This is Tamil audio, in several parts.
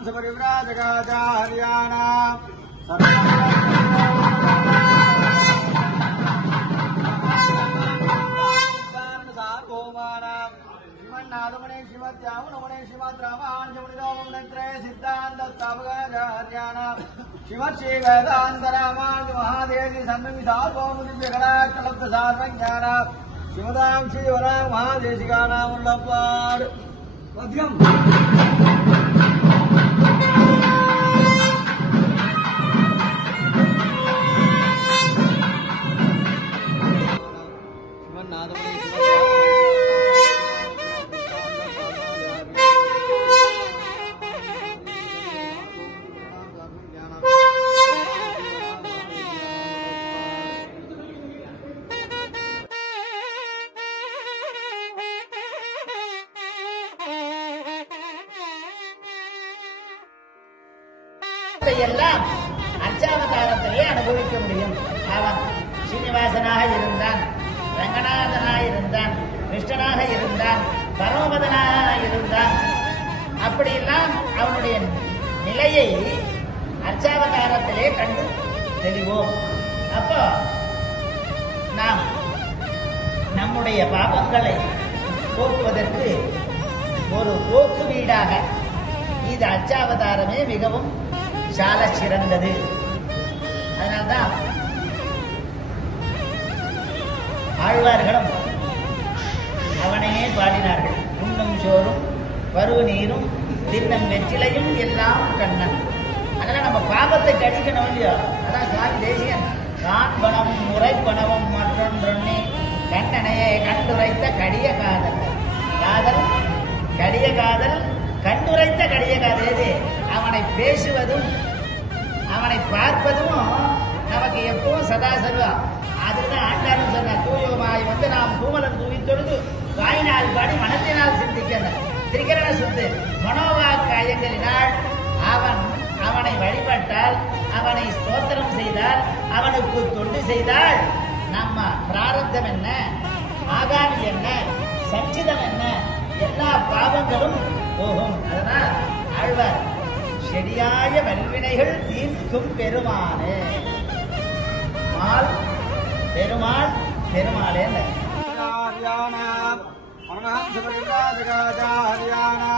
हरियाणा नादमणे शिवत्यामुनमणे शिवद्रामांजमुनिरोमन्त्रे सिद्धांत स्थापक हरियाणा शिवश्री वेदांतरामांज महादेवी सन्नमि सार्वभौमुदिव्यकला कलब्ध सार्वज्ञान शिवदां श्रीवरा महादेशिकानामुल्लपाड पद्यम எல்லாம் அர்ச்சாவதாரத்திலே அனுபவிக்க முடியும். அவன் ஸ்ரீனிவாசனாக இருந்தான், ரங்கநாதனாக இருந்தான், கிருஷ்ணனாக இருந்தான், பரமபதனாக இருந்தான். அப்படியெல்லாம் அவனுடைய நிலையை அர்ச்சாவதாரத்திலே கண்டு தெளிவோம். அப்போ நாம் நம்முடைய பாபங்களை போக்குவதற்கு ஒரு போக்கு வீடாக இது அர்ச்சாவதாரமே மிகவும் சால சிறந்தது. அதனால்தான் ஆழ்வார்களும் அவனையே பாடினார்கள். உண்ணும் சோறும் பருவ நீரும் தின்னம் வெற்றிலையும் எல்லாம் கண்ணன். அதெல்லாம் நம்ம பாபத்தை கழிக்கணும் இல்லையோ. அதான் சுவாமி தேசிகன் காண்பனவும் முறைப்பனவும் மற்றொன்றொன்னே கண்ணனையே கண்டுரைத்த கடிய காதல். காதல் கடிய காதல், கண்டுரைத்த கடிய காதல். அவனை பேசுவதும் அவனை பார்ப்பதும் நமக்கு எப்பவும் சதா சர்வம். அதுதான் ஆண்டாரும் சொன்ன தூயமாய் வந்து நாம் தூமலன் தூவி தொழுது வாயினால் பாடி மனத்தினால் சிந்திக்கின்ற திரிகரண சுத்து மனோவாக்காயங்களினால் அவனை வழிபட்டால், அவனை ஸ்தோத்திரம் செய்தால், அவனுக்கு தொண்டு செய்தால் நம்ம பிராரப்தம் என்ன, ஆகாமி என்ன, சஞ்சிதம் என்ன, எல்லா பாவங்களும் போகும். அதனால் ஆழ்வார் செடியாய வல்வினைகள் தீர்க்கும் பெருமானே பெருமாள் பெருமாளே. हरियाणा परमहंस परिव्राजक हरियाणा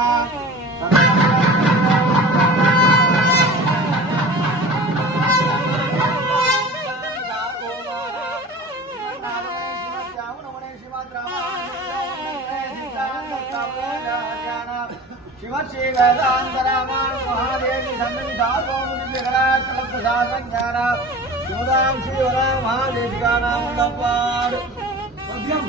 शिवश्री वेदांतरामांज महादेवी सन्नमि सार्वभौमुदिव्यकला कलब्ध सार्वज्ञान शिवदां श्रीवरा महादेशिकानामुल्लपाड पद्यम